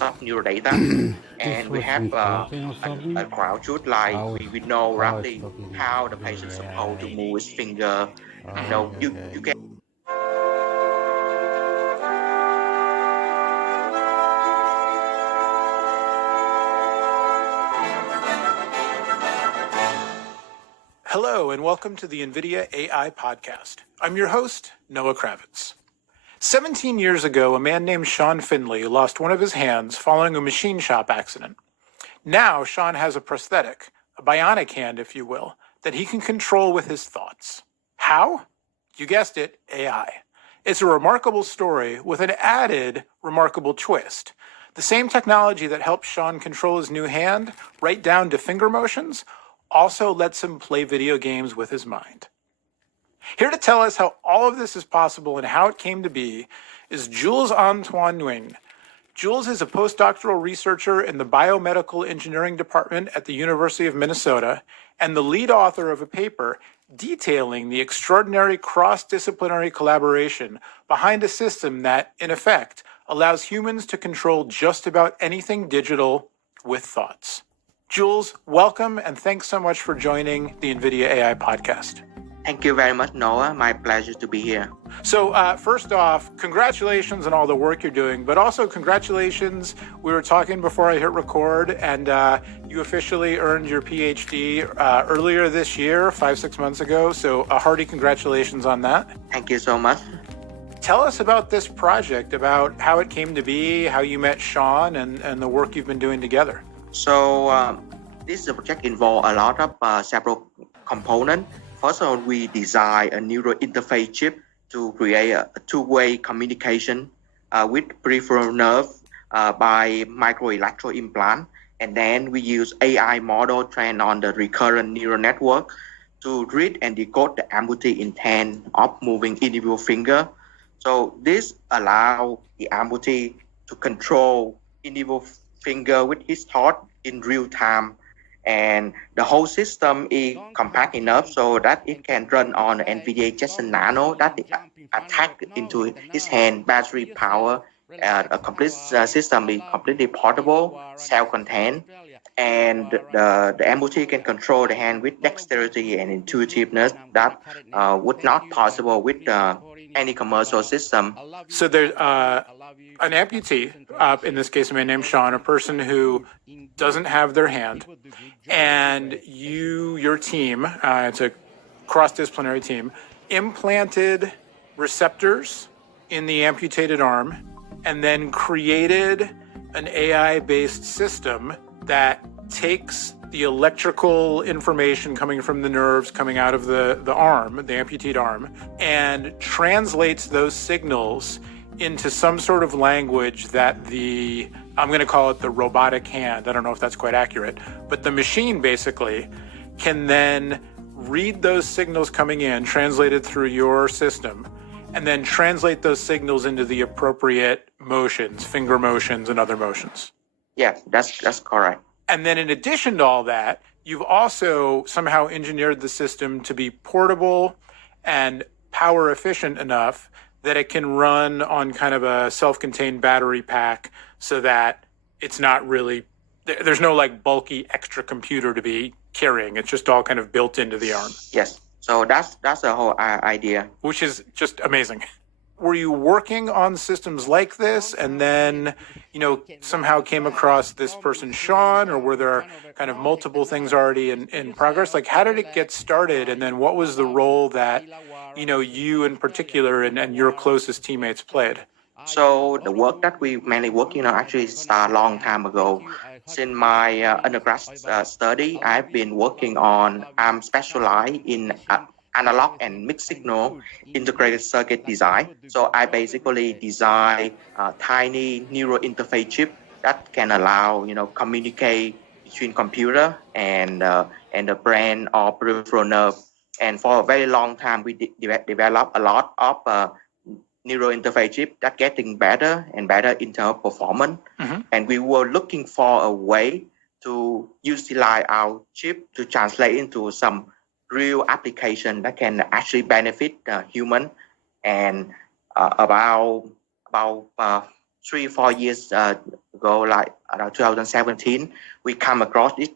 of neural data, This and we was have interrupting or a something. crowd truth like we know I was roughly talking how the to the patient supposed to AI. move his finger. You Okay. can. Hello, and welcome to the NVIDIA AI Podcast. I'm your host, Noah Kravitz. 17 years ago, a man named Sean Finley lost one of his hands following a machine shop accident. Now, Sean has a prosthetic, a bionic hand, if you will, that he can control with his thoughts. How? You guessed it, AI. It's a remarkable story with an added remarkable twist. The same technology that helps Sean control his new hand, right down to finger motions, also lets him play video games with his mind. Here to tell us how all of this is possible and how it came to be is Jules Antoine Nguyen. Jules is a postdoctoral researcher in the biomedical engineering department at the University of Minnesota and the lead author of a paper detailing the extraordinary cross-disciplinary collaboration behind a system that, in effect, allows humans to control just about anything digital with thoughts. Jules, welcome, and thanks so much for joining the NVIDIA AI podcast. Thank you very much, Noah. My pleasure to be here. So first off, congratulations on all the work you're doing, but also congratulations. We were talking before I hit record, and you officially earned your PhD earlier this year, 5-6 months ago. So a hearty congratulations on that. Thank you so much. Tell us about this project, about how it came to be, how you met Sean, and the work you've been doing together. So this project involves a lot of several components. First of all, we design a neural interface chip to create a two-way communication with peripheral nerve by microelectrode implant. And then we use AI model trained on the recurrent neural network to read and decode the amputee intent of moving individual finger. So this allows the amputee to control individual finger with his thought in real time. And the whole system is compact enough so that it can run on NVIDIA Jetson Nano that is attached into his hand, battery power. A complete system is completely portable, self-contained, and the amputee can control the hand with dexterity and intuitiveness that would not possible with any commercial system. So there's an amputee, in this case a man named Sean, a person who doesn't have their hand, and your team, it's a cross-disciplinary team, implanted receptors in the amputated arm and then created an AI-based system that takes the electrical information coming from the nerves coming out of the arm, the amputated arm, and translates those signals into some sort of language that I'm going to call it the robotic hand. I don't know if that's quite accurate, but the machine basically can then read those signals coming in, translated through your system, and then translate those signals into the appropriate motions, finger motions and other motions. Yeah, that's correct. And then in addition to all that, you've also somehow engineered the system to be portable and power efficient enough that it can run on kind of a self-contained battery pack so that it's not really, there's no like bulky extra computer to be carrying. It's just all kind of built into the arm. Yes. So that's the whole idea. Which is just amazing. Were you working on systems like this and then, somehow came across this person, Sean, or were there kind of multiple things already in progress? Like, how did it get started? And then what was the role that, you in particular and your closest teammates played? So the work that we mainly working on actually started a long time ago. Since my undergrad study, I've been working on, I'm specialized in analog and mixed signal integrated circuit design. So I basically design a tiny neural interface chip that can allow, communicate between computer and the brain or peripheral nerve. And for a very long time, we developed a lot of neural interface chip that getting better and better in terms of performance. Mm-hmm. And we were looking for a way to utilize our chip to translate into some real application that can actually benefit human. And about 3-4 years ago, like 2017, we come across this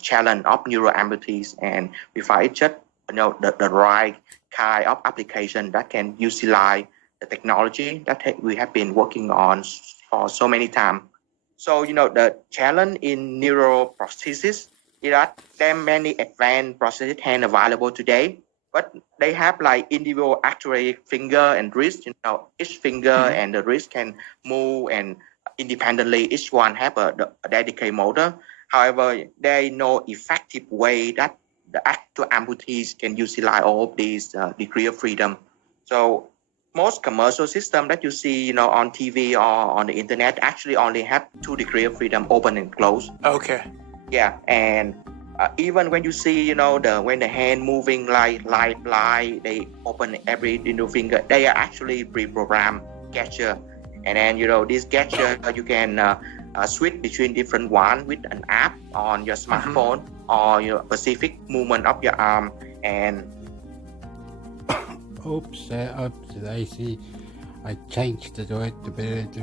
challenge of neuro amputees, and we find it just the right kind of application that can utilize the technology that we have been working on for so many time. So the challenge in neuroprosthesis is that there are many advanced prosthetic hand available today, but they have like individual actually finger and wrist. Each finger and the wrist can move and independently. Each one have a dedicated motor. However, there is no effective way that the actual amputees can utilize all of these degree of freedom. So most commercial system that you see, on TV or on the internet actually only have 2 degrees of freedom, open and close. Okay. Yeah, and even when you see, when the hand moving like they open every individual finger, they are actually pre-programmed gesture. And then, this gesture, you can switch between different one with an app on your smartphone or your specific movement of your arm. And oops, I see. I changed the way to better to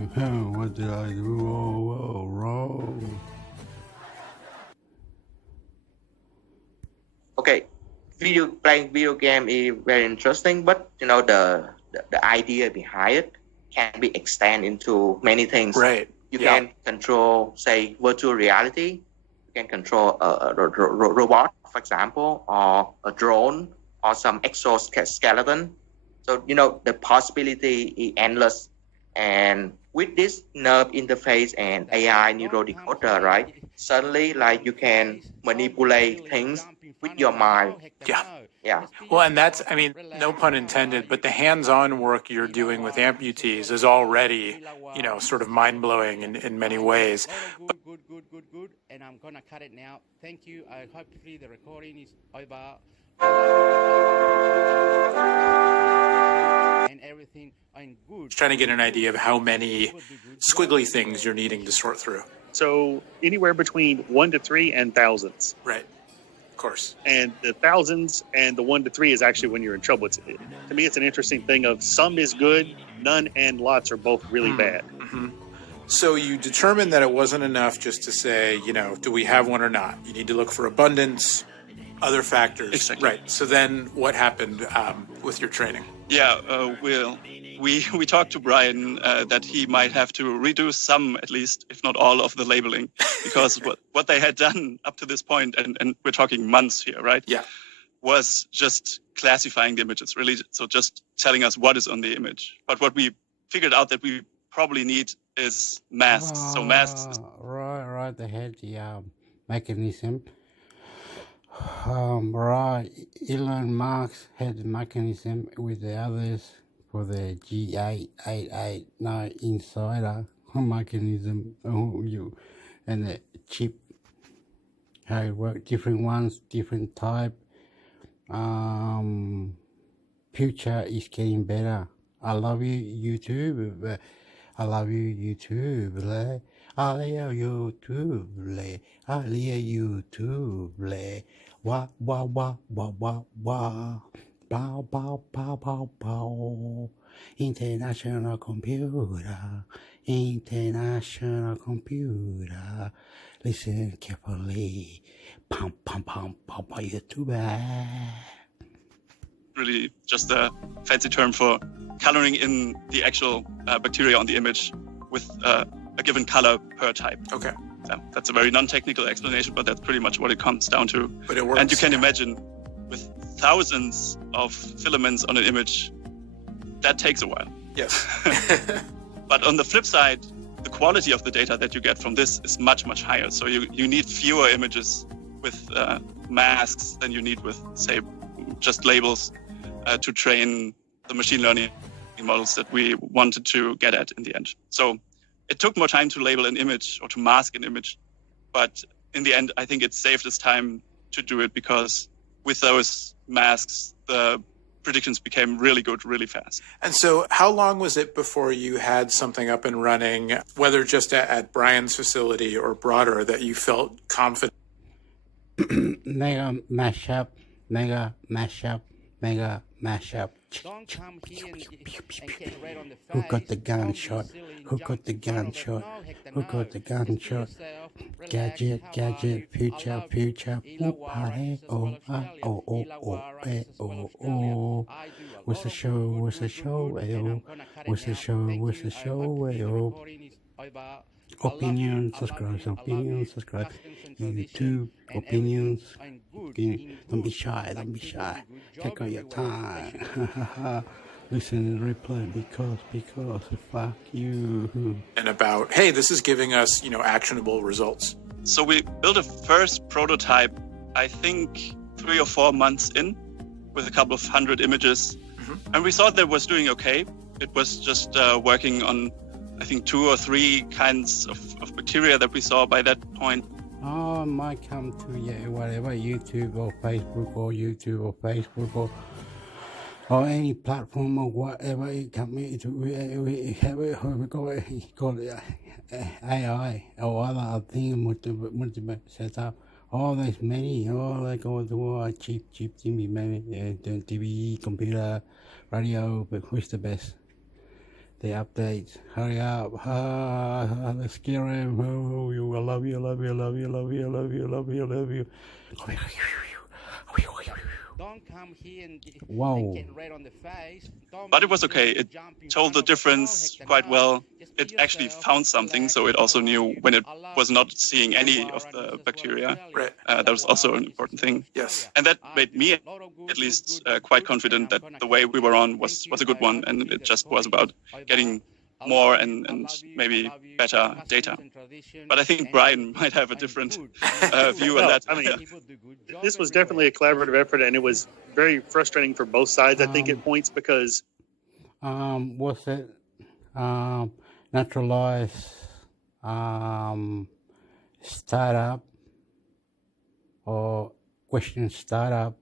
what did I do? Whoa, wrong. Okay, playing video game is very interesting, but the idea behind it can be extended into many things. Right. You can control, say, virtual reality. You can control a robot, for example, or a drone, or some exoskeleton. So, the possibility is endless. And with this nerve interface and AI neurodecoder, right, suddenly, like, you can manipulate things with your mind. Yeah. Well, and that's, no pun intended, but the hands-on work you're doing with amputees is already, sort of mind-blowing in many ways. Good. And I'm going to cut it now. Thank you. Hopefully the recording is over. And everything I'm good. Trying to get an idea of how many squiggly things you're needing to sort through. So anywhere between 1 to 3 and thousands. Right. Of course. And the thousands and the 1 to 3 is actually when you're in trouble. To me, it's an interesting thing of some is good, none and lots are both really bad. So you determined that it wasn't enough just to say, do we have one or not? You need to look for abundance, other factors. Exactly. Right. So then what happened with your training? Yeah, we talked to Brian that he might have to redo some, at least, if not all, of the labeling, because what they had done up to this point, and we're talking months here, right? Yeah. Was just classifying the images, really. So just telling us what is on the image. But what we figured out that we probably need is masks. So masks. Right. They had the mechanism. Right. Elon Musk had the mechanism with the others for the G889 insider mechanism. And the chip. How it works. Different ones, different type. Future is getting better. I love you, YouTube. I love you, YouTube. I love YouTube. I love YouTube. Wah. Bow. International computer. Listen carefully. Pum, YouTube. Really just a fancy term for coloring in the actual bacteria on the image with a given color per type. Okay. So that's a very non-technical explanation, but that's pretty much what it comes down to. But it works. And you can imagine with thousands of filaments on an image, that takes a while. Yes. But on the flip side, the quality of the data that you get from this is much, much higher. So you need fewer images with masks than you need with, say, just labels to train the machine learning models that we wanted to get at in the end. So it took more time to label an image or to mask an image. But in the end, I think it saved us time to do it because with those masks, the predictions became really good, really fast. And so how long was it before you had something up and running, whether just at Brian's facility or broader, that you felt confident? Mega mashup. Don't come here and get red on the face. Who got the gunshot? Who got the gunshot? Who got the gunshot? Gadget, future, party, oh, oh. What's the show, what's the show, what's the show, Opinions, subscribe, YouTube, opinions. Don't be shy. Take out your time. Listen and replay because fuck you. And about, hey, this is giving us, actionable results. So we built a first prototype, I think 3 or 4 months in, with a couple of 100 images. Mm-hmm. And we thought that was doing okay. It was just working on, I think, 2 or 3 kinds of bacteria that we saw by that point. Oh, might come to whatever, YouTube or Facebook or any platform or whatever it comes to. We call it AI or other thing multiple setup. All there's many. All they go to cheap TV, computer, radio. But who's the best? The updates. Hurry up. Let's scare him. Oh, I love you. Don't come here and get red on the face. But it was okay. It told the difference quite well. It actually found something, so it also knew when it was not seeing any of the bacteria. Right. That was also an important thing. Yes. And that made me, at least, quite confident that the way we were on was a good one, and it just was about getting more and maybe better data. But I think Brian might have a different view on that. I mean, this was definitely a collaborative effort, and it was very frustrating for both sides, I think, at points, because... what's it? Naturalized startup or question startup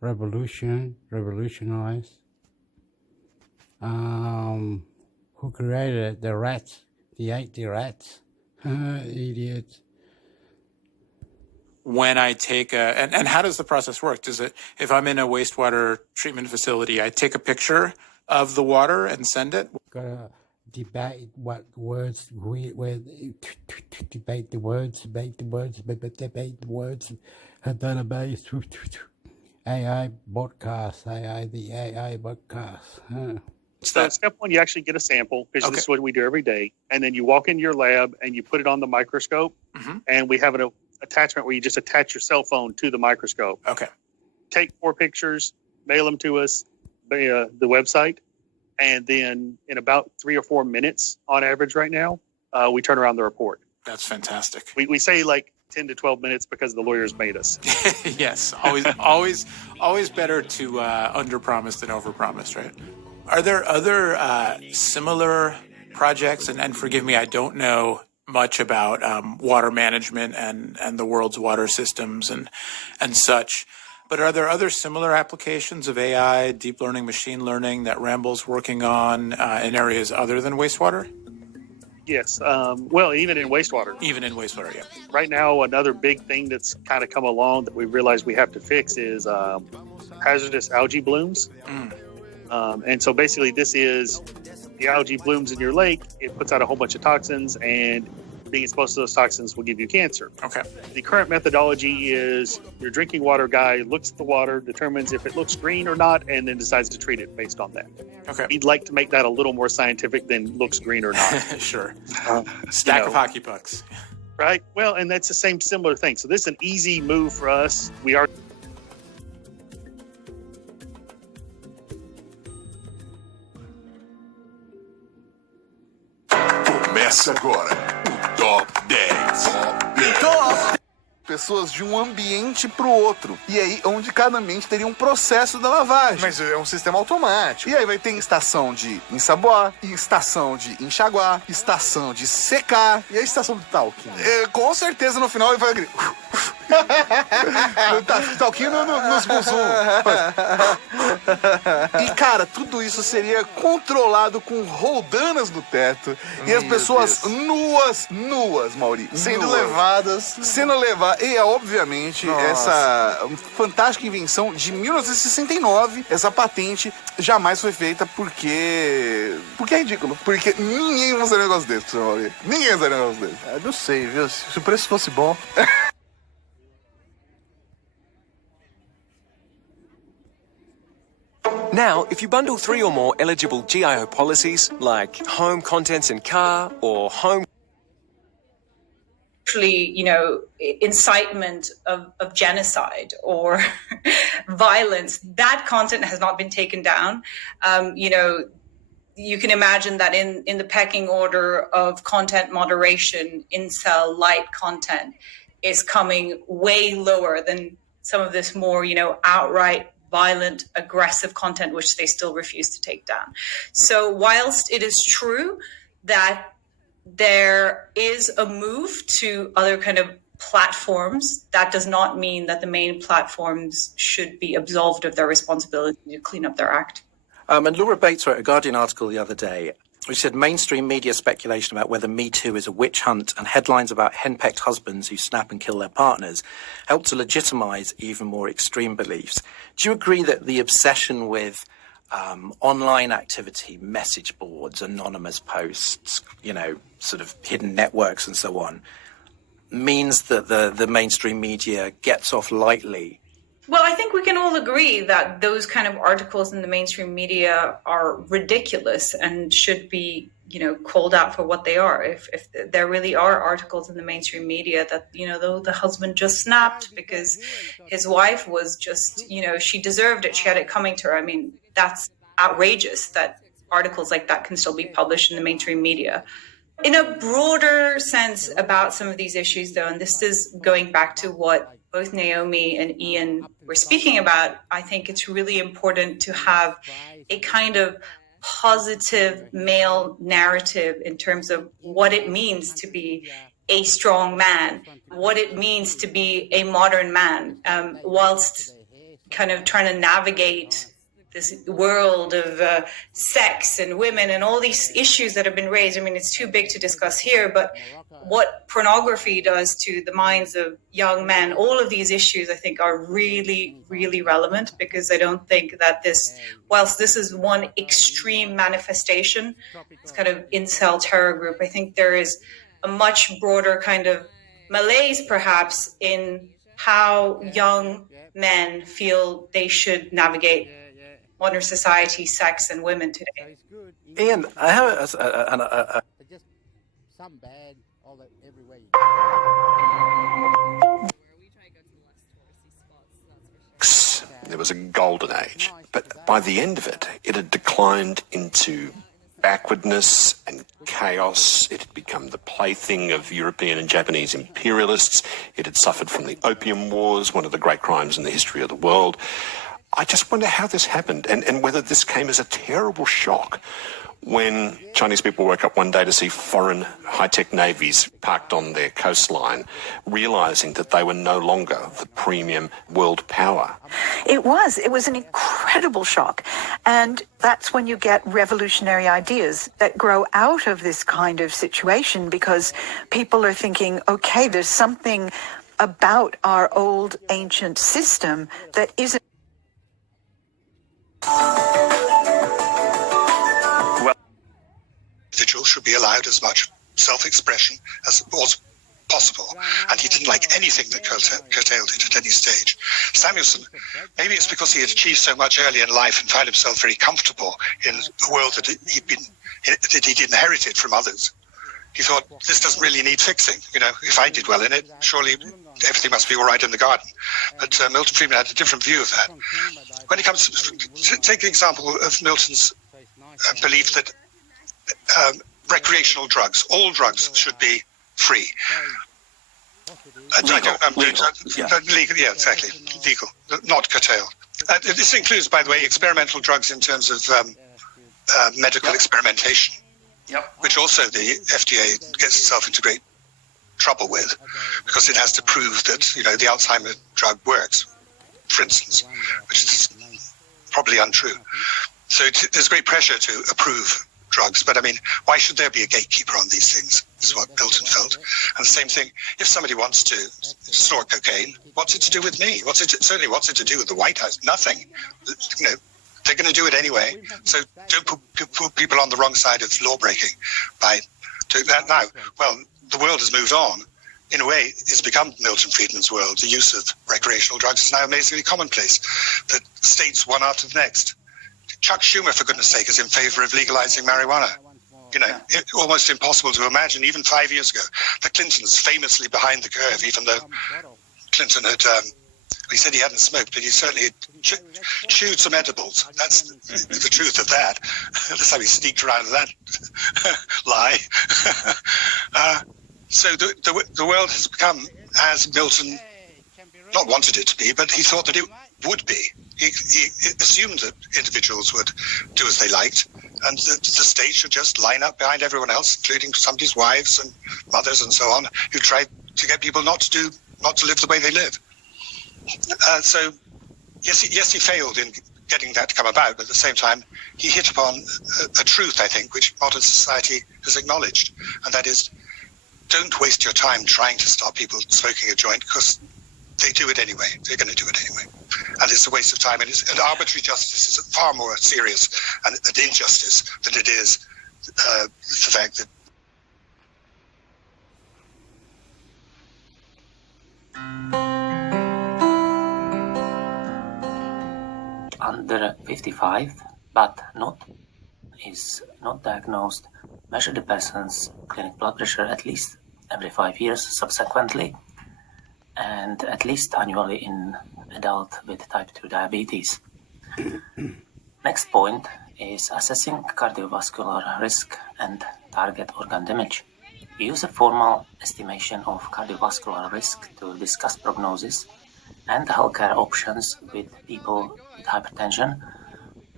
revolutionize. Who created it? The rats. They ate the rats. Idiots. When I take and how does the process work? Does it, if I'm in a wastewater treatment facility, I take a picture of the water and send it? Gotta debate what words debate the words. A database. AI podcast. The AI podcast. So step one, you actually get a sample, because this is what we do every day. And then you walk into your lab and you put it on the microscope. Mm-hmm. And we have an attachment where you just attach your cell phone to the microscope. Okay. Take 4 pictures, mail them to us, the website. And then in about 3 or 4 minutes on average right now, we turn around the report. That's fantastic. We say like 10 to 12 minutes because the lawyers made us. Yes. Always better to underpromise than overpromise, right? Are there other similar projects? And forgive me, I don't know much about water management and the world's water systems and such. But are there other similar applications of AI, deep learning, machine learning that Ramble's working on in areas other than wastewater? Yes. Well, even in wastewater. Even in wastewater, yeah. Right now, another big thing that's kind of come along that we realized we have to fix is hazardous algae blooms. And so basically this is the algae blooms in your lake. It puts out a whole bunch of toxins, and being exposed to those toxins will give you cancer. Okay. The current methodology is your drinking water guy looks at the water, determines if it looks green or not, and then decides to treat it based on that. Okay. We'd like to make that a little more scientific than looks green or not. Sure. Stack of hockey pucks. Right? Well, and that's the same similar thing. So this is an easy move for us. We are... Começa agora o Top 10. Top! Pessoas de um ambiente pro outro. E aí, onde cada ambiente teria um processo da lavagem. Mas é um sistema automático. E aí vai ter estação de ensaboar, estação de enxaguar, estação de secar. E a estação de talking. Com certeza no final ele vai... Talquinho nos bumbum. E, cara, tudo isso seria controlado com roldanas no teto. E as pessoas nuas, Maurício. Sendo levadas. E, obviamente, essa fantástica invenção de 1969, essa patente jamais foi feita porque é ridículo. Porque ninguém vai fazer um negócio desse, seu Maurício. Ninguém vai fazer um negócio desse. Não sei, viu? Se o preço fosse bom. Now, if you bundle 3 or more eligible GIO policies, like home contents and car, or home... Actually, incitement of genocide or violence, that content has not been taken down. You can imagine that in the pecking order of content moderation, incel light content is coming way lower than some of this more, outright violent, aggressive content, which they still refuse to take down. So whilst it is true that there is a move to other kind of platforms, that does not mean that the main platforms should be absolved of their responsibility to clean up their act. And Laura Bates wrote a Guardian article the other day which said mainstream media speculation about whether Me Too is a witch hunt and headlines about henpecked husbands who snap and kill their partners help to legitimize even more extreme beliefs. Do you agree that the obsession with online activity, message boards, anonymous posts, sort of hidden networks and so on, means that the mainstream media gets off lightly? Well, I think we can all agree that those kind of articles in the mainstream media are ridiculous and should be, called out for what they are. If there really are articles in the mainstream media that, though the husband just snapped because his wife was just, she deserved it, she had it coming to her. I mean, that's outrageous that articles like that can still be published in the mainstream media. In a broader sense about some of these issues, though, and this is going back to what both Naomi and Ian were speaking about, I think it's really important to have a kind of positive male narrative in terms of what it means to be a strong man, what it means to be a modern man, whilst kind of trying to navigate this world of sex and women and all these issues that have been raised. I mean, it's too big to discuss here, but what pornography does to the minds of young men, all of these issues, I think, are really, really relevant, because I don't think that whilst this is one extreme manifestation, this kind of incel terror group, I think there is a much broader kind of malaise, perhaps, in how young men feel they should navigate modern society, sex, and women today. Ian, I have some bad all everywhere. There was a golden age, but by the end of it, it had declined into backwardness and chaos. It had become the plaything of European and Japanese imperialists. It had suffered from the Opium Wars, one of the great crimes in the history of the world. I just wonder how this happened, and whether this came as a terrible shock when Chinese people woke up one day to see foreign high-tech navies parked on their coastline, realizing that they were no longer the premium world power. It was an incredible shock. And that's when you get revolutionary ideas that grow out of this kind of situation, because people are thinking, okay, there's something about our old ancient system that isn't. Individuals should be allowed as much self-expression as was possible, and he didn't like anything that curtailed it at any stage. Samuelson, maybe it's because he had achieved so much early in life and found himself very comfortable in a world that he'd inherited from others. He thought, this doesn't really need fixing. If I did well in it, surely everything must be all right in the garden. But Milton Friedman had a different view of that. When it comes to take the example of Milton's belief that recreational drugs, all drugs should be free. Legal. Legal, yeah, exactly. Legal, not curtailed. This includes, by the way, experimental drugs in terms of medical experimentation, which also the FDA gets itself into great trouble with, because it has to prove that, the Alzheimer drug works, for instance, which is probably untrue. So there's great pressure to approve drugs, but I mean, why should there be a gatekeeper on these things, is what Milton felt. And the same thing, if somebody wants to snort cocaine, what's it to do with me? What's it to do with the White House? Nothing. They're going to do it anyway. So don't put people on the wrong side of law breaking by doing that now. Well, the world has moved on. In a way, it's become Milton Friedman's world. The use of recreational drugs is now amazingly commonplace, that states one after the next. Chuck Schumer, for goodness sake, is in favor of legalizing marijuana. It's almost impossible to imagine, even 5 years ago. The Clintons famously behind the curve, even though Clinton had, he said he hadn't smoked, but he certainly chewed some edibles. That's the truth of that. That's how he sneaked around that lie. So the world has become as Milton not wanted it to be, but he thought that it would be. He assumed that individuals would do as they liked, and that the state should just line up behind everyone else, including somebody's wives and mothers and so on, who tried to get people not to live the way they live. So yes, he failed in getting that to come about, but at the same time, he hit upon a truth, I think, which modern society has acknowledged, and that is, don't waste your time trying to stop people smoking a joint, because they do it anyway. They're going to do it anyway. And it's a waste of time. And arbitrary justice is far more serious and an injustice than it is the fact that... Under 55, but is not diagnosed, measure the person's clinic blood pressure at least every 5 years subsequently, and at least annually in adult with type 2 diabetes. Next point is assessing cardiovascular risk and target organ damage. Use a formal estimation of cardiovascular risk to discuss prognosis and healthcare options with people with hypertension,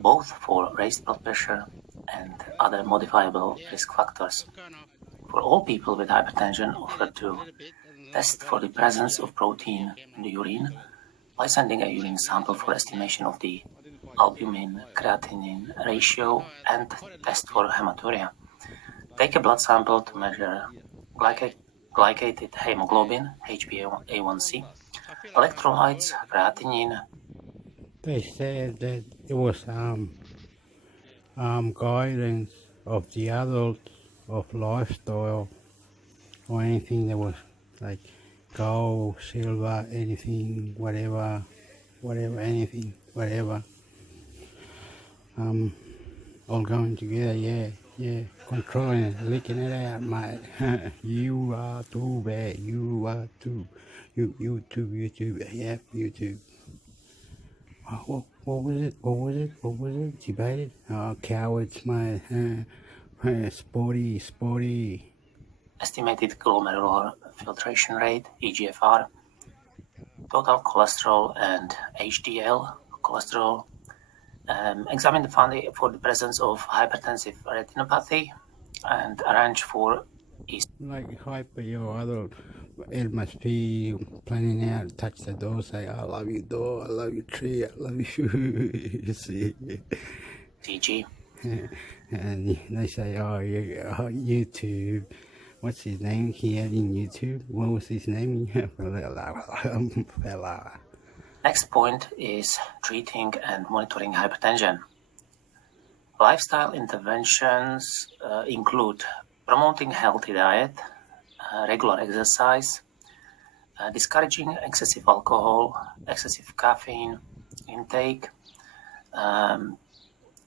both for raised blood pressure and other modifiable risk factors. For all people with hypertension, offer to test for the presence of protein in the urine by sending a urine sample for estimation of the albumin-creatinine ratio and test for hematuria. Take a blood sample to measure glycated hemoglobin, HbA1c, electrolytes, creatinine. They said that it was guidance of the adults of lifestyle or anything that was like gold, silver, anything, whatever, anything, whatever. All going together, yeah. Controlling it, licking it out, mate. You are too bad, you are too. YouTube, yep, YouTube. What was it? Debated? Oh, cowards, mate. Sporty. Estimated glomerular filtration rate, EGFR, total cholesterol and HDL cholesterol. Examine the family for the presence of hypertensive retinopathy and arrange for like hyper your other, it must be planning out, touch the door, say I love you door, I love you tree, I love you. You see, TG. And they say, YouTube, what's his name he had in YouTube? What was his name? Next point is treating and monitoring hypertension. Lifestyle interventions include promoting healthy diet, regular exercise, discouraging excessive alcohol, excessive caffeine intake,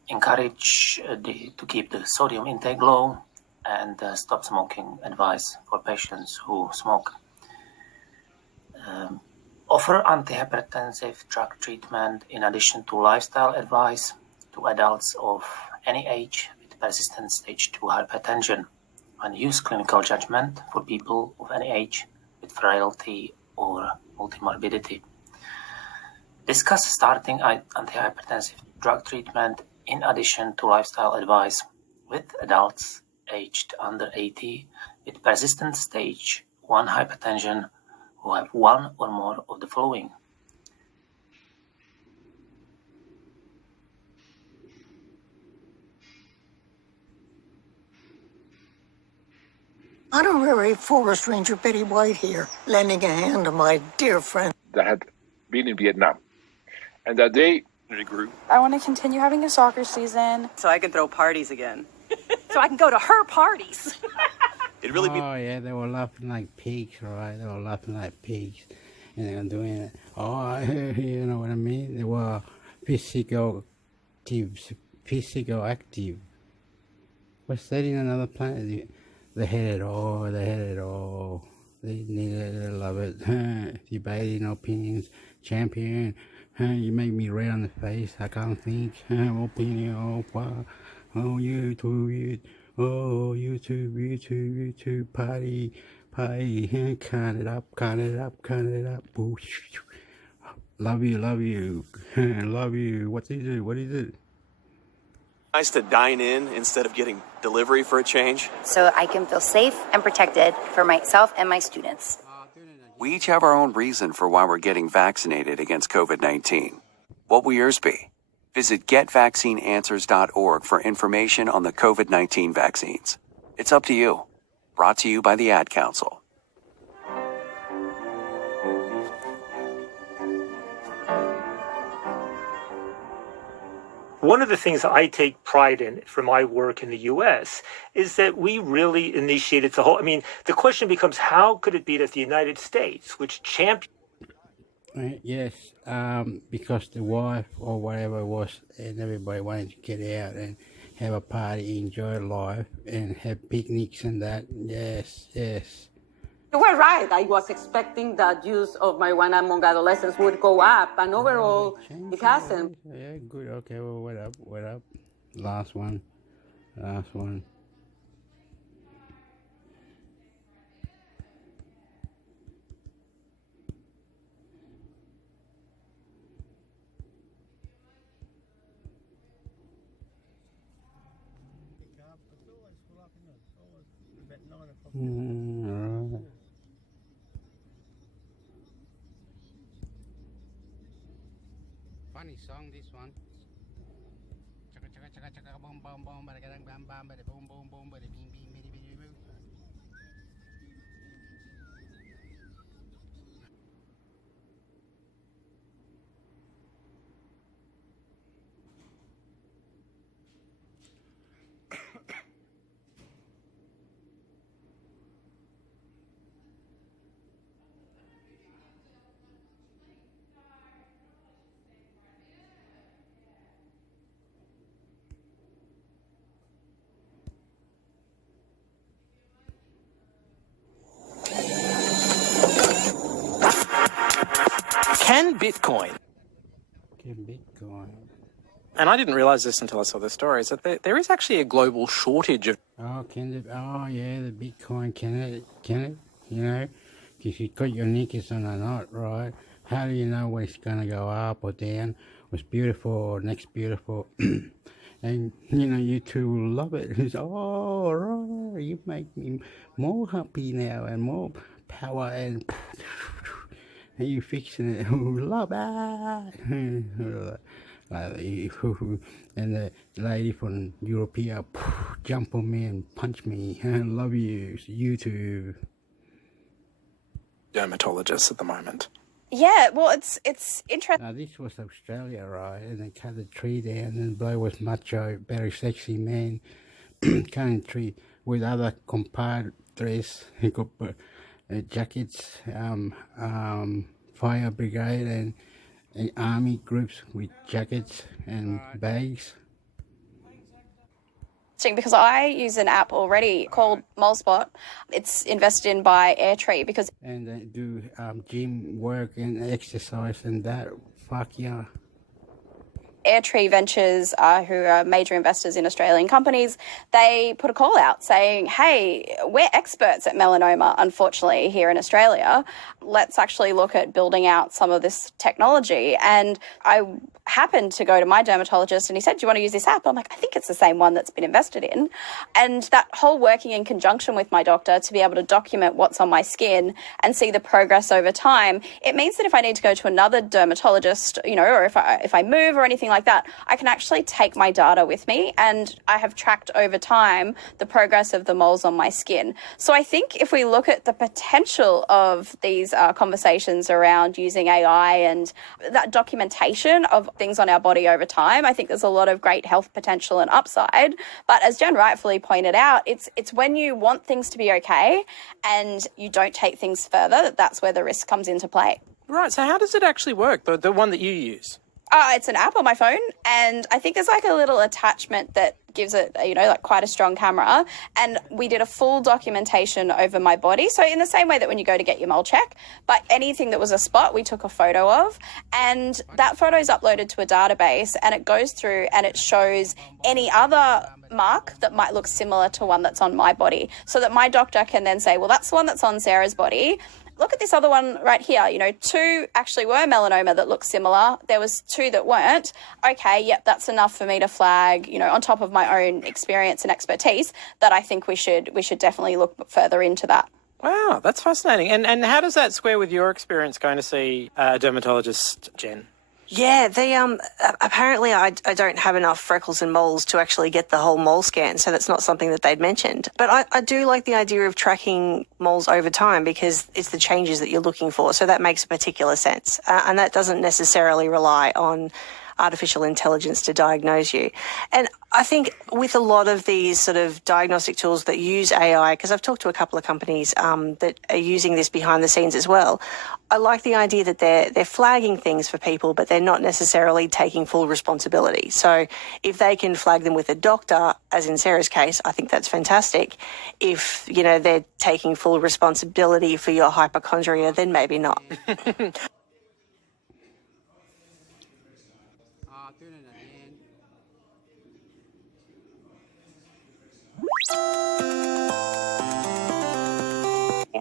encourage to keep the sodium intake low, and stop smoking advice for patients who smoke. Offer antihypertensive drug treatment in addition to lifestyle advice to adults of any age with persistent stage 2 hypertension, and use clinical judgment for people of any age with frailty or multimorbidity. Discuss starting antihypertensive drug treatment in addition to lifestyle advice with adults aged under 80 with persistent stage 1 hypertension who have one or more of the following. Honorary Forest Ranger Betty White here, lending a hand to my dear friend that had been in Vietnam. And that they grew. I want to continue having a soccer season. So I can throw parties again. So I can go to her parties. It really yeah, they were laughing like pigs, right? They were laughing like pigs. And they were doing it. Oh, you know what I mean? They were physical active. What's that in another planet? They had it all, They needed it, love it. Debating opinions, champion. You make me red on the face, I can't think. Opinion, YouTube, YouTube, party. Count it up. Love you. Love you. What is it? Nice to dine in instead of getting delivery for a change. So I can feel safe and protected for myself and my students. We each have our own reason for why we're getting vaccinated against COVID-19. What will yours be? Visit getvaccineanswers.org for information on the COVID-19 vaccines. It's up to you. Brought to you by the Ad Council. One of the things that I take pride in from my work in the U.S. is that we really initiated the whole. I mean, the question becomes, how could it be that the United States, which championed. Yes, because the wife or whatever it was, and everybody wanted to get out and have a party, enjoy life, and have picnics and that. Yes. You were right. I was expecting that use of marijuana among adolescents would go up, and overall, it hasn't. Yeah, good. Okay, well, what up? Last one. All right. Funny song, this one. Chaka chaka chaka chaka boom boom boom, bada gadang bam bam, bada boom boom boom, bada bing bing bidi bidi boo. Can Bitcoin, and I didn't realize this until I saw the story, is that there is actually a global shortage of... Oh, the Bitcoin, can it? You know, because you got your knickers on or not, right? How do you know when it's going to go up or down? What's beautiful or next beautiful? And, you know, you two will love it. It's, oh, right, you make me more happy now and more power and you fixing it. Love it. And the lady from Europe jump on me and punch me. Love you. You too. Dermatologist at the moment. Yeah, well, it's interesting. Now, this was Australia, right? And they cut the tree down, and the bloke was macho, very sexy man, cutting the tree with other compadres. He got jackets, fire brigade, and army groups with jackets and bags. Because I use an app already called MoleSpot. It's invested in by Airtree because... And they do gym work and exercise and that. Fuck yeah. Airtree Ventures, who are major investors in Australian companies, they put a call out saying, hey, we're experts at melanoma, unfortunately, here in Australia. Let's actually look at building out some of this technology. And I happened to go to my dermatologist and he said, do you want to use this app? I'm like, I think it's the same one that's been invested in. And that whole working in conjunction with my doctor to be able to document what's on my skin and see the progress over time, it means that if I need to go to another dermatologist, or if I move or anything like that, I can actually take my data with me, and I have tracked over time the progress of the moles on my skin. So I think if we look at the potential of these conversations around using AI and that documentation of things on our body over time, I think there's a lot of great health potential and upside. But as Jen rightfully pointed out, it's when you want things to be okay and you don't take things further, that's where the risk comes into play. Right, so how does it actually work, the one that you use? It's an app on my phone, and I think there's like a little attachment that gives it, like quite a strong camera. And we did a full documentation over my body. So in the same way that when you go to get your mole check, but anything that was a spot, we took a photo of, and that photo is uploaded to a database, and it goes through and it shows any other mark that might look similar to one that's on my body, so that my doctor can then say, well, that's the one that's on Sarah's body. Look at this other one right here. 2 actually were melanoma that look similar. There was 2 that weren't. Okay, yep, that's enough for me to flag, on top of my own experience and expertise, that I think we should definitely look further into that. Wow, that's fascinating. And how does that square with your experience going to see a dermatologist, Jen? Yeah, they apparently I don't have enough freckles and moles to actually get the whole mole scan, so that's not something that they'd mentioned. But I do like the idea of tracking moles over time, because it's the changes that you're looking for, so that makes a particular sense. And that doesn't necessarily rely on artificial intelligence to diagnose you. And I think with a lot of these sort of diagnostic tools that use AI, because I've talked to a couple of companies that are using this behind the scenes as well, I like the idea that they're flagging things for people, but they're not necessarily taking full responsibility. So if they can flag them with a doctor, as in Sarah's case, I think that's fantastic. If, they're taking full responsibility for your hypochondria, then maybe not.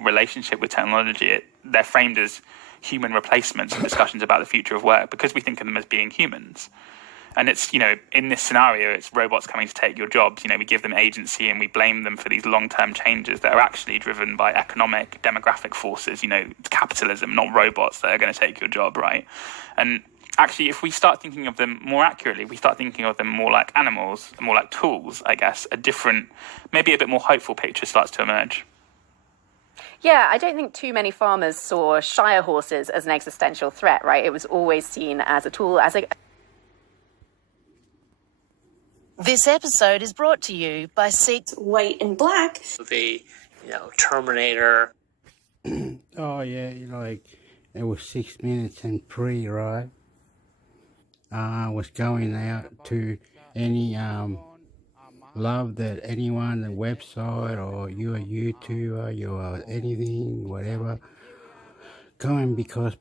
Relationship with technology, they're framed as human replacements in discussions about the future of work, because we think of them as being humans. And it's, in this scenario, it's robots coming to take your jobs. We give them agency and we blame them for these long-term changes that are actually driven by economic, demographic forces. It's capitalism, not robots, that are going to take your job, right? And actually, if we start thinking of them more accurately, we start thinking of them more like animals, more like tools, I guess, a different, maybe a bit more hopeful picture starts to emerge. Yeah, I don't think too many farmers saw Shire horses as an existential threat, right? It was always seen as a tool, as a... This episode is brought to you by White and Black. The, Terminator. Oh, yeah, it was 6 minutes and 3, right? I was going out to any love that anyone, the website or you're a YouTuber, you're anything, whatever, going because,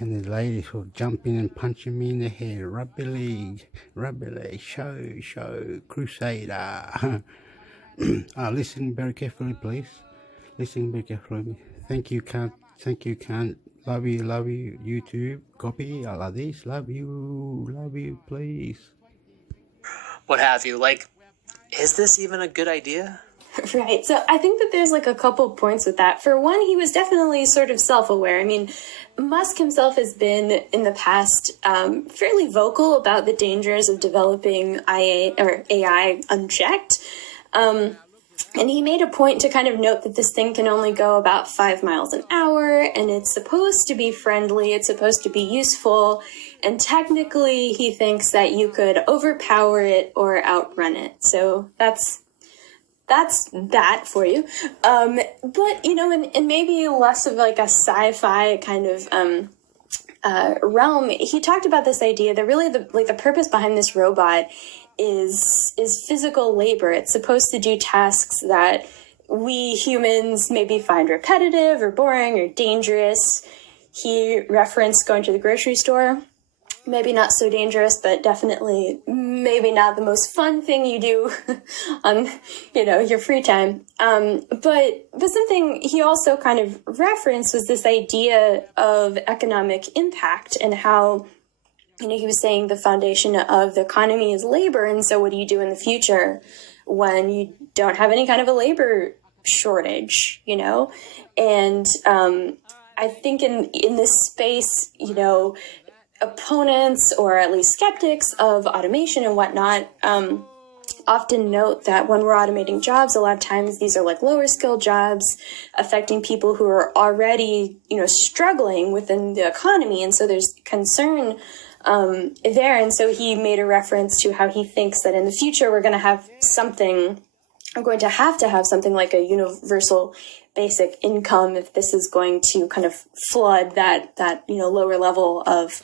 and the ladies were jumping and punching me in the head. Rugby league, show, Crusader. Listen very carefully, please. Listen very carefully. Thank you, cunt. Love you, YouTube. Copy, I love this. Love you, please. What have you. Is this even a good idea? Right. So I think that there's a couple points with that. For one, he was definitely sort of self-aware. I mean, Musk himself has been in the past fairly vocal about the dangers of developing AI unchecked. And he made a point to kind of note that this thing can only go about 5 miles an hour, and it's supposed to be friendly, it's supposed to be useful, and technically he thinks that you could overpower it or outrun it. So that's that for you. But, and maybe less of a sci-fi kind of realm, he talked about this idea that really the purpose behind this robot is physical labor. It's supposed to do tasks that we humans maybe find repetitive or boring or dangerous. He referenced going to the grocery store. maybe not so dangerous, but definitely maybe not the most fun thing you do on, your free time. But something he also kind of referenced was this idea of economic impact and how, he was saying the foundation of the economy is labor. And so what do you do in the future when you don't have any kind of a labor shortage, And I think in this space, opponents or at least skeptics of automation and whatnot often note that when we're automating jobs, a lot of times these are like lower skilled jobs affecting people who are already, struggling within the economy. And so there's concern there. And so he made a reference to how he thinks that in the future we're going to have something like a universal basic income if this is going to kind of flood that lower level of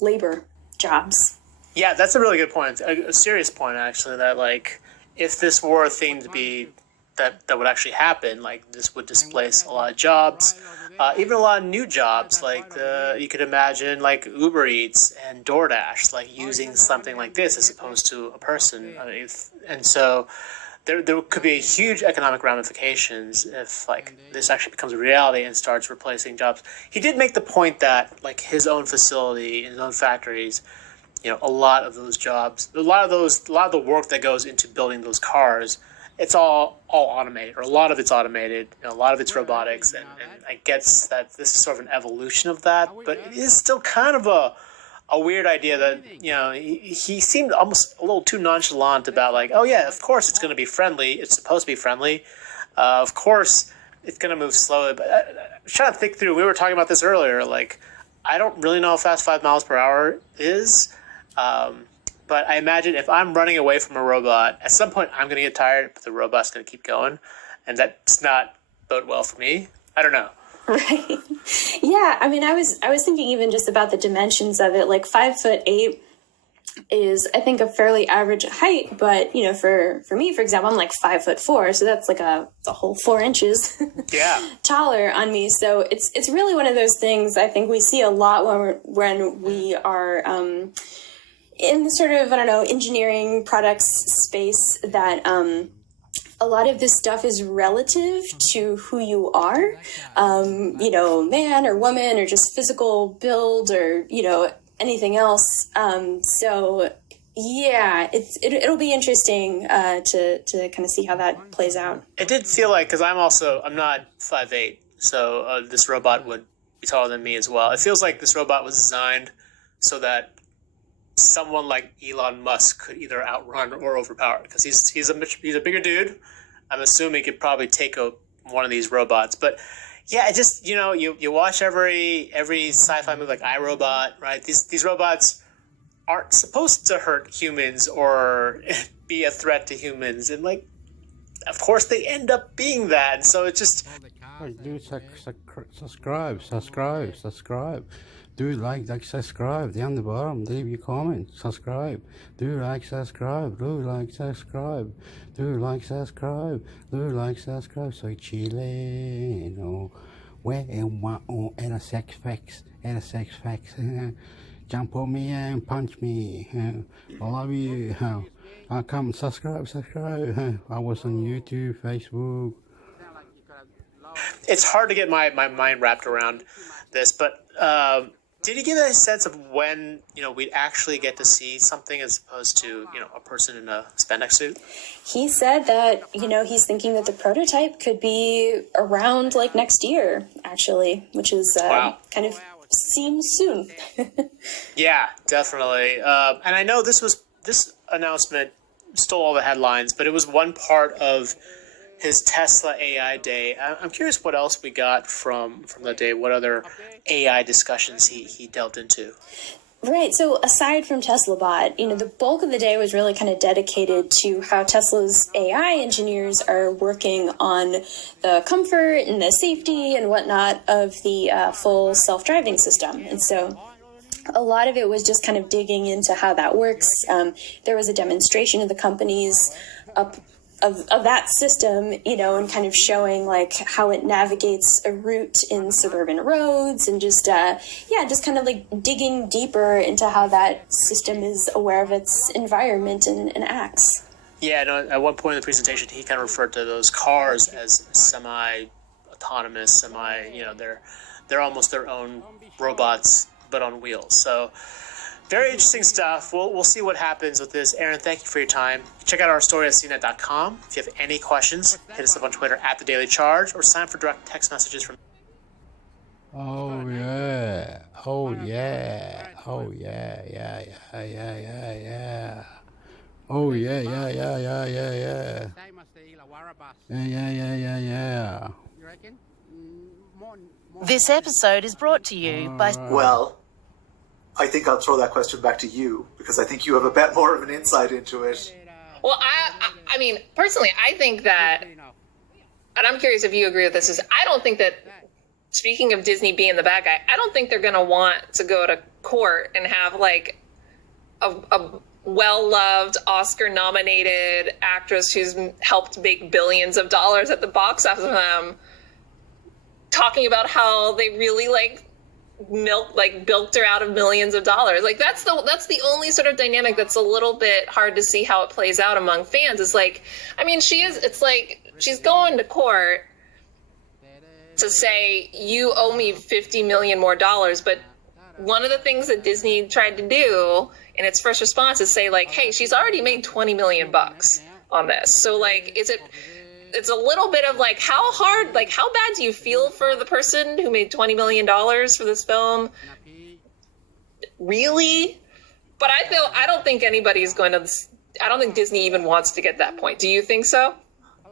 labor jobs. Yeah, that's a really good point. A serious point, actually, that like if this were a thing to be that would actually happen, like this would displace a lot of jobs, even a lot of new jobs. Like you could imagine like Uber Eats and DoorDash, like using something like this as opposed to a person. And so there could be huge economic ramifications if like this actually becomes a reality and starts replacing jobs. He did make the point that like his own facility, his own factories, a lot of those jobs, a lot of the work that goes into building those cars, it's all automated, or a lot of it's automated, a lot of it's robotics, and I guess that this is sort of an evolution of that, but it is still kind of a weird idea that, he seemed almost a little too nonchalant about like, oh yeah, of course it's going to be friendly. It's supposed to be friendly. Of course it's going to move slowly. But I was trying to think through, we were talking about this earlier, like, I don't really know how fast 5 miles per hour is. But I imagine if I'm running away from a robot, at some point I'm going to get tired, but the robot's going to keep going. And that's not bode well for me. I don't know. Right. Yeah. I mean, I was thinking even just about the dimensions of it. Like 5'8" is, I think, a fairly average height. But, for me, for example, I'm like 5'4". So that's like a whole 4 inches taller on me. So it's really one of those things I think we see a lot when we are in the sort of, engineering products space that a lot of this stuff is relative to who you are, man or woman or just physical build or, anything else. So yeah, it'll be interesting to kind of see how that plays out. It did feel like, because I'm not 5'8", so this robot would be taller than me as well. It feels like this robot was designed so that someone like Elon Musk could either outrun or overpower, because he's a bigger dude. I'm assuming he could probably take one of these robots. But yeah, it just, you watch every sci-fi movie like iRobot, right? These robots aren't supposed to hurt humans or be a threat to humans, and like, of course they end up being that. And so it's just do subscribe. Do like, subscribe down the bottom. Leave your comment. Subscribe. Do like, subscribe. Do like, subscribe. Do like, subscribe. Do like, subscribe. Soy chileno. Where am I? And a sex facts. Jump on me and punch me. I love you. Come subscribe. I was on YouTube, Facebook. It's hard to get my mind wrapped around this, but did he give a sense of when, we'd actually get to see something as opposed to, a person in a spandex suit? He said that, he's thinking that the prototype could be around like next year, actually, which is kind of seems soon. Yeah, definitely. And I know this announcement stole all the headlines, but it was one part of his Tesla AI day. I'm curious what else we got from that day, what other AI discussions he delved into. Right. So aside from TeslaBot, the bulk of the day was really kind of dedicated to how Tesla's AI engineers are working on the comfort and the safety and whatnot of the full self-driving system. And so a lot of it was just kind of digging into how that works. There was a demonstration of the company's of that system, you know, and kind of showing like how it navigates a route in suburban roads, and just just kind of like digging deeper into how that system is aware of its environment and acts. Yeah, no, at one point in the presentation, he kind of referred to those cars as semi-autonomous, they're almost their own robots, but on wheels. So very interesting stuff. We'll see what happens with this. Aaron, thank you for your time. Check out our story at cnet.com. If you have any questions, hit us up on Twitter at The Daily Charge, or sign up for direct text messages from... Oh yeah, oh yeah, oh yeah, yeah, yeah, yeah, yeah, yeah. Oh yeah, yeah, yeah, yeah, yeah, yeah. Yeah. This episode is brought to you by... Well, I think I'll throw that question back to you, because I think you have a bit more of an insight into it. Well, I mean, personally, I think that, and I'm curious if you agree with this, is I don't think that, speaking of Disney being the bad guy, I don't think they're going to want to go to court and have, like, a well-loved, Oscar-nominated actress who's helped make billions of dollars at the box office of them talking about how they really, like, bilked her out of millions of dollars. Like, that's the only sort of dynamic that's a little bit hard to see how it plays out among fans. It's like, I mean, it's like she's going to court to say, you owe me $50 million more, but one of the things that Disney tried to do in its first response is say, like, hey, she's already made $20 million on this. So, like, it's a little bit of like, how bad do you feel for the person who made $20 million for this film? Really? But I don't think Disney even wants to get that point. Do you think so?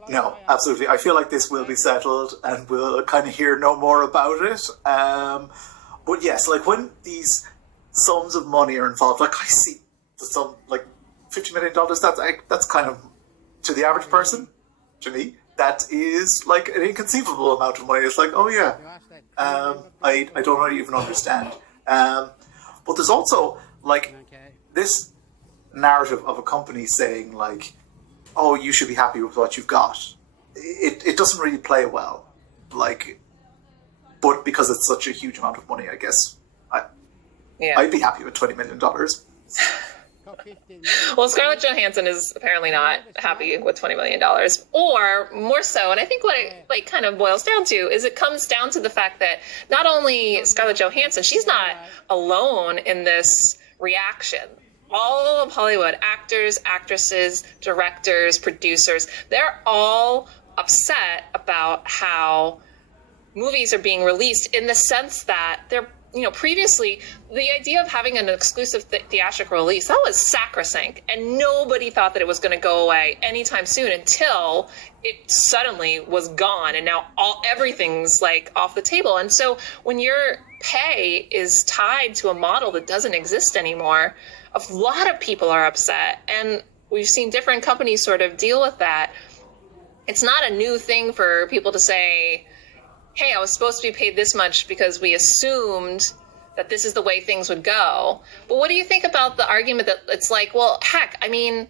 No, absolutely. I feel like this will be settled and we'll kind of hear no more about it. But yes, like when these sums of money are involved, like I see the sum, like $50 million, that's kind of, to the average person, to me, that is like an inconceivable amount of money. It's like, oh yeah, I don't really even understand. But there's also like this narrative of a company saying like, oh, you should be happy with what you've got. It doesn't really play well. Like, but because it's such a huge amount of money, I guess I'd be happy with $20 million. Well, Scarlett Johansson is apparently not happy with $20 million, or more so, and I think what it kind of boils down to is it comes down to the fact that not only Scarlett Johansson, she's not alone in this reaction. All of Hollywood, actors, actresses, directors, producers, they're all upset about how movies are being released, in the sense that they're, previously the idea of having an exclusive theatrical release, that was sacrosanct, and nobody thought that it was going to go away anytime soon until it suddenly was gone, and now everything's like off the table. And so when your pay is tied to a model that doesn't exist anymore, a lot of people are upset, and we've seen different companies sort of deal with that. It's not a new thing for people to say, hey, I was supposed to be paid this much because we assumed that this is the way things would go. But what do you think about the argument that it's like, well, heck, I mean,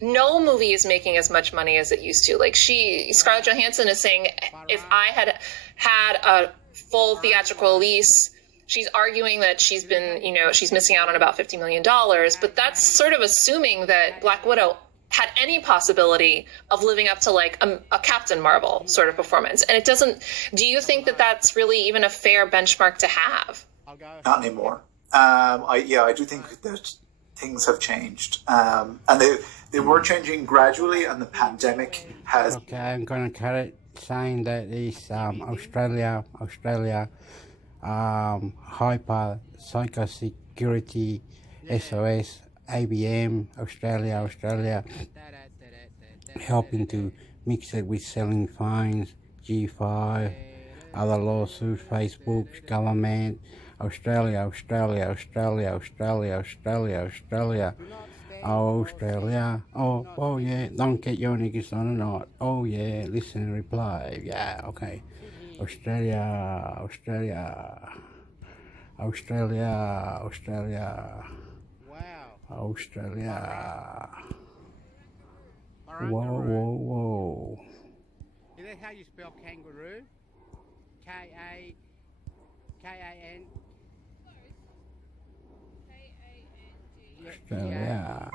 no movie is making as much money as it used to. Like Scarlett Johansson is saying, if I had a full theatrical release, she's arguing that she's missing out on about $50 million. But that's sort of assuming that Black Widow had any possibility of living up to like a Captain Marvel sort of performance. And it doesn't, do you think that that's really even a fair benchmark to have? Not anymore. I do think that things have changed. And they were changing gradually, and the pandemic has... Okay, I'm going to cut it saying that is Australia, Hyper, Psychosecurity, SOS, ABM, Australia, helping to mix it with selling phones, G5, other lawsuits, Facebook, government, Australia, oh yeah, don't get your niggas on or not, oh yeah, listen and reply, yeah, okay, Australia, Whoa. Is that how you spell kangaroo? K-A-N. Yeah.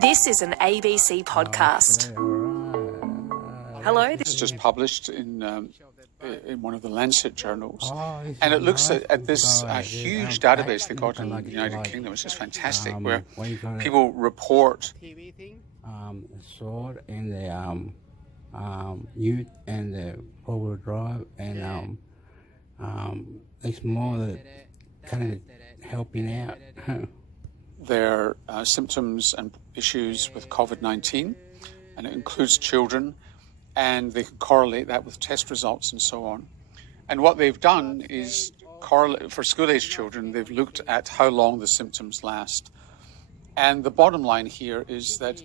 This is an ABC podcast. Hello. This is just published in one of the Lancet journals, and it looks at this huge database they got in the United Kingdom, which is fantastic, where people report. Sword and the ute and the four-wheel drive, and it's more that kind of helping out. Their symptoms and issues with COVID-19, and it includes children, and they can correlate that with test results and so on. And what they've done is correlate for school-age children. They've looked at how long the symptoms last, and the bottom line here is that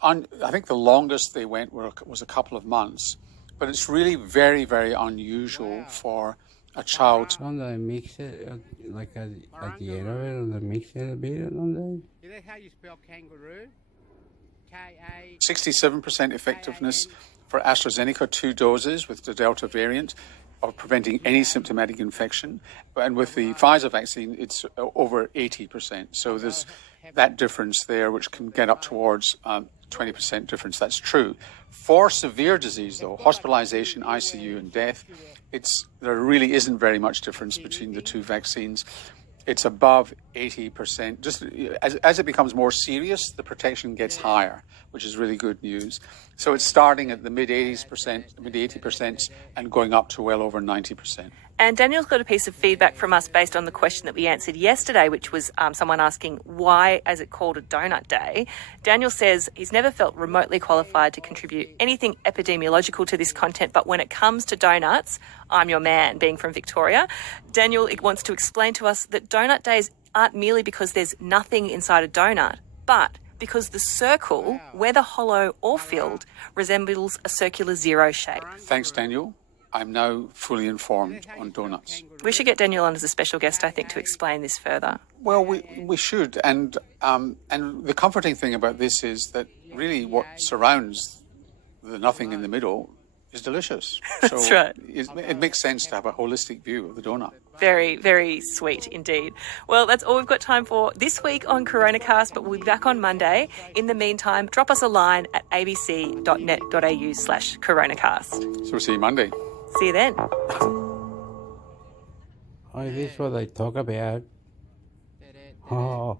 I think the longest they went was a couple of months, but it's really very, very unusual for a child. Don't they mix it like at the end of it? Don't they mix it a bit? Don't they? Is that how you spell kangaroo? 67% effectiveness for AstraZeneca 2 doses with the Delta variant of preventing any symptomatic infection, and with the Pfizer vaccine, it's over 80%. So there's that difference there, which can get up towards 20% difference. That's true. For severe disease, though, hospitalization, ICU, and death, there really isn't very much difference between the two vaccines. It's above 80%. Just as it becomes more serious, the protection gets higher, which is really good news. So it's starting at the mid 80%, and going up to well over 90%. And Daniel's got a piece of feedback from us based on the question that we answered yesterday, which was someone asking why is it called a donut day. Daniel says he's never felt remotely qualified to contribute anything epidemiological to this content, but when it comes to donuts, I'm your man, being from Victoria. Daniel wants to explain to us that donut days aren't merely because there's nothing inside a donut, but because the circle, whether hollow or filled, resembles a circular zero shape. Thanks, Daniel. I'm now fully informed on donuts. We should get Daniel on as a special guest, I think, to explain this further. Well, we should. And the comforting thing about this is that really what surrounds the nothing in the middle is delicious. So That's right. It makes sense to have a holistic view of the donut. Very, very sweet indeed. Well, that's all we've got time for this week on CoronaCast, but we'll be back on Monday. In the meantime, drop us a line at abc.net.au/CoronaCast. So we'll see you Monday. See you then. Oh, is this what they talk about? Oh,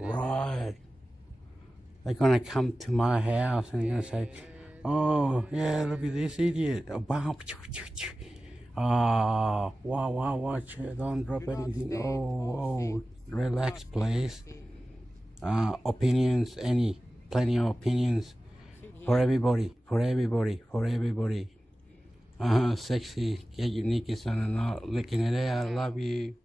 right. They're going to come to my house and they're going to say, oh, yeah, look at this idiot. Oh, wow, watch it. Don't drop anything. Oh, relax, please. Opinions, plenty of opinions for everybody. Sexy, get your knickers on and not licking it out. Love you.